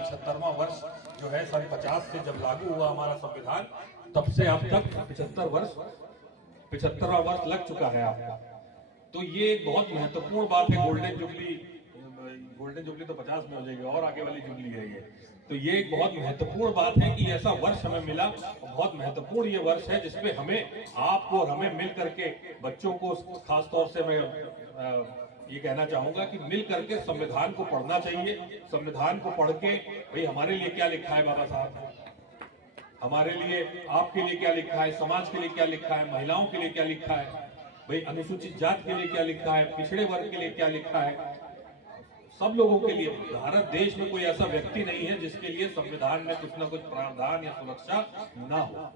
75वां वर्ष जो है 50 से जब लागू हुआ हमारा संविधान, तब से अब तक 75वां वर्ष लग चुका है आपका। तो ये एक बहुत महत्वपूर्ण बात है। गोल्डन जुबली तो 50 में हो जाएगी और आगे वाली जुबली है ये। तो ये एक बहुत महत्वपूर्ण बात है कि ऐसा वर्ष हमें मिला। बहुत महत्वपूर्ण ये वर्ष है जिसमें हमें, आपको और हमें मिल करके, बच्चों को खास तौर से मैं ये कहना चाहूंगा कि मिल करके संविधान को पढ़ना चाहिए। संविधान को पढ़ के भाई हमारे लिए क्या लिखा है बाबा साहब, हमारे लिए, आपके लिए क्या लिखा है, समाज के लिए क्या लिखा है, महिलाओं के लिए क्या लिखा है, भाई अनुसूचित जाति के लिए क्या लिखा है, पिछड़े वर्ग के लिए क्या लिखा है, सब लोगों के लिए। भारत देश में कोई ऐसा व्यक्ति नहीं है जिसके लिए संविधान में कुछ ना कुछ प्रावधान या सुरक्षा ना हो।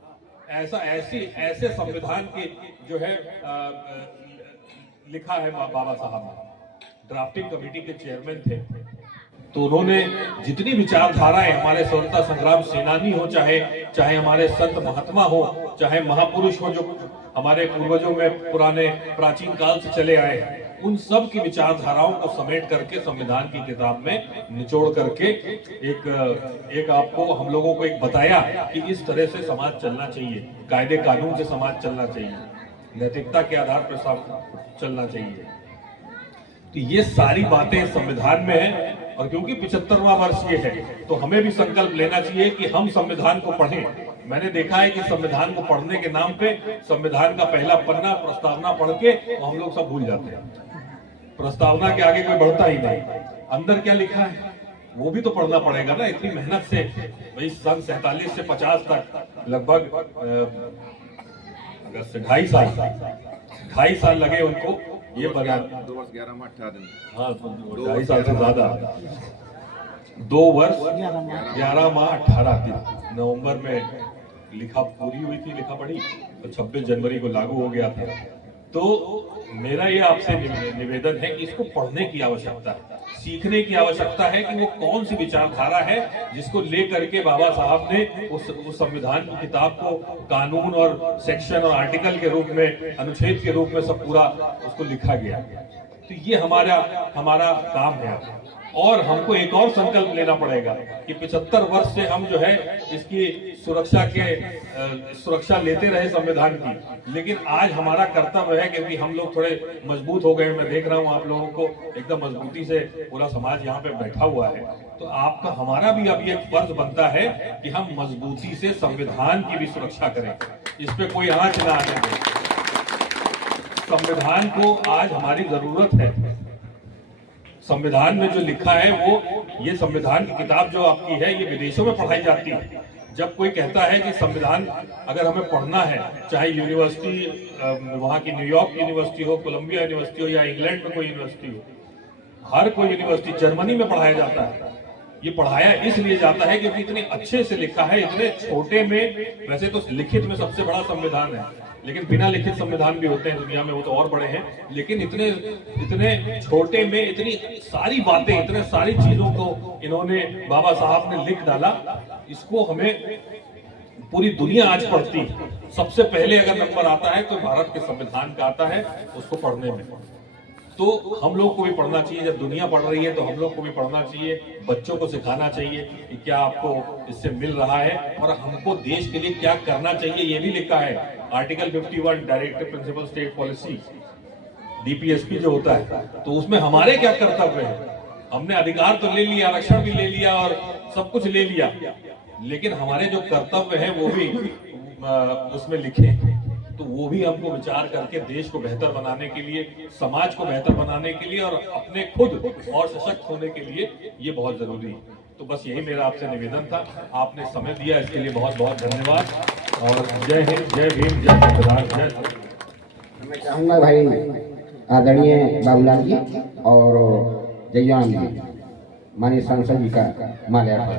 ऐसे संविधान की जो है लिखा है बाबा साहब ने। ड्राफ्टिंग कमेटी के चेयरमैन थे, तो उन्होंने जितनी विचारधाराएं, हमारे स्वतंत्रता संग्राम सेनानी हो, चाहे हमारे संत महात्मा हो, चाहे महापुरुष हो जो हमारे पूर्वजों में पुराने प्राचीन काल से चले आए हैं, उन सब की विचारधाराओं को समेट करके संविधान की किताब में निचोड़ करके एक आपको, हम लोगों को एक बताया कि इस तरह से समाज चलना चाहिए, कायदे कानून से समाज चलना चाहिए, नैतिकता के आधार पर चलना चाहिए। तो ये सारी बातें संविधान में है। और क्योंकि 75वां वर्ष ये है, तो हमें भी संकल्प लेना चाहिए कि हम संविधान को पढ़ें। मैंने देखा है कि संविधान को पढ़ने के नाम पे संविधान का पहला पन्ना प्रस्तावना पढ़ के तो हम लोग सब भूल जाते हैं। प्रस्तावना के आगे कोई बढ़ता ही नहीं। अंदर क्या लिखा है वो भी तो पढ़ना पड़ेगा ना। इतनी मेहनत से भाई सन 47 से 50 तक लगभग अगर से 2.5 साल लगे उनको ये बना। 2 वर्ष 11 माह 18 दिन। हाँ, 2.5 साल से ज्यादा। 2 वर्ष 11 माह 18 दिन नवंबर में लिखा पूरी हुई थी, लिखा पढ़ी, तो 26 जनवरी को लागू हो गया था। तो मेरा ये आपसे निवेदन है कि इसको पढ़ने की आवश्यकता है, सीखने की आवश्यकता है कि वो कौन सी विचारधारा है जिसको लेकर के बाबा साहब ने उस संविधान की किताब को कानून और सेक्शन और आर्टिकल के रूप में, अनुच्छेद के रूप में सब पूरा उसको लिखा गया। तो ये हमारा काम है। और हमको एक और संकल्प लेना पड़ेगा कि 75 वर्ष से हम जो है इसकी सुरक्षा लेते रहे संविधान की। लेकिन आज हमारा कर्तव्य है, क्योंकि हम लोग थोड़े मजबूत हो गए, मैं देख रहा हूँ आप लोगों को एकदम मजबूती से पूरा समाज यहाँ पे बैठा हुआ है, तो हमारा भी अब ये फर्ज बनता है कि हम मजबूती से संविधान की भी सुरक्षा करें, इस पे कोई आंच ना आने दें। संविधान को आज हमारी जरूरत है। संविधान में जो लिखा है वो, ये संविधान की किताब जो आपकी है ये विदेशों में पढ़ाई जाती है। जब कोई कहता है कि संविधान अगर हमें पढ़ना है, चाहे यूनिवर्सिटी वहाँ की न्यूयॉर्क यूनिवर्सिटी हो, कोलंबिया यूनिवर्सिटी हो, या इंग्लैंड में कोई यूनिवर्सिटी हो, हर कोई यूनिवर्सिटी, जर्मनी में पढ़ाया जाता है। ये पढ़ाया इसलिए जाता है क्योंकि इतने अच्छे से लिखा है, इतने छोटे में। वैसे तो लिखित में सबसे बड़ा संविधान है, लेकिन बिना लिखित संविधान भी होते हैं दुनिया में, वो तो और बड़े हैं। लेकिन इतने छोटे में इतनी सारी बातें, इतने सारी चीजों को इन्होंने, बाबा साहब ने लिख डाला। इसको हमें पूरी दुनिया आज पढ़ती है। सबसे पहले अगर नंबर आता है तो भारत के संविधान का आता है, उसको पढ़ने में। तो हम लोग को भी पढ़ना चाहिए। जब दुनिया पढ़ रही है तो हम लोग को भी पढ़ना चाहिए, बच्चों को सिखाना चाहिए कि क्या आपको इससे मिल रहा है और हमको देश के लिए क्या करना चाहिए। ये भी लिखा है article 51 directive principle state policy, DPSP जो होता है, तो उसमें हमारे क्या कर्तव्य है। हमने अधिकार तो ले लिया, आरक्षण भी ले लिया और सब कुछ ले लिया, लेकिन हमारे जो कर्तव्य है वो भी उसमें लिखे। तो वो भी हमको विचार करके देश को बेहतर बनाने के लिए, समाज को बेहतर बनाने के लिए और अपने खुद और सशक्त होने के लिए ये बहुत जरूरी है। तो बस यही मेरा आपसे निवेदन था। आपने समय दिया इसके लिए बहुत बहुत धन्यवाद। और जय हिंद, जय भीम, जय संविधान, जय। मैं चाहूंगा भाई आदरणीय बाबूलाल जी और जयजान जी, माननीय सांसद जी का माल्यार्पण।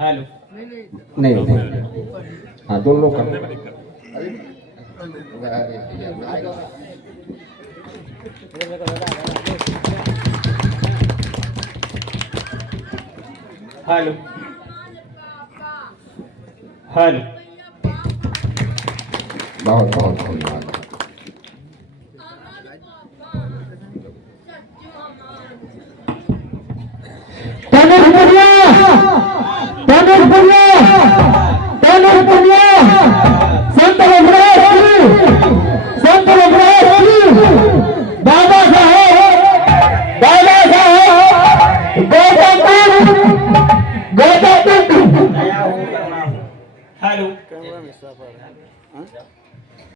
हेलो, नहीं, हाँ दोनों लोग करने में हेलो, हेलो, बहुत बहुत धन्यवाद। ताली बजाइए। हाँ?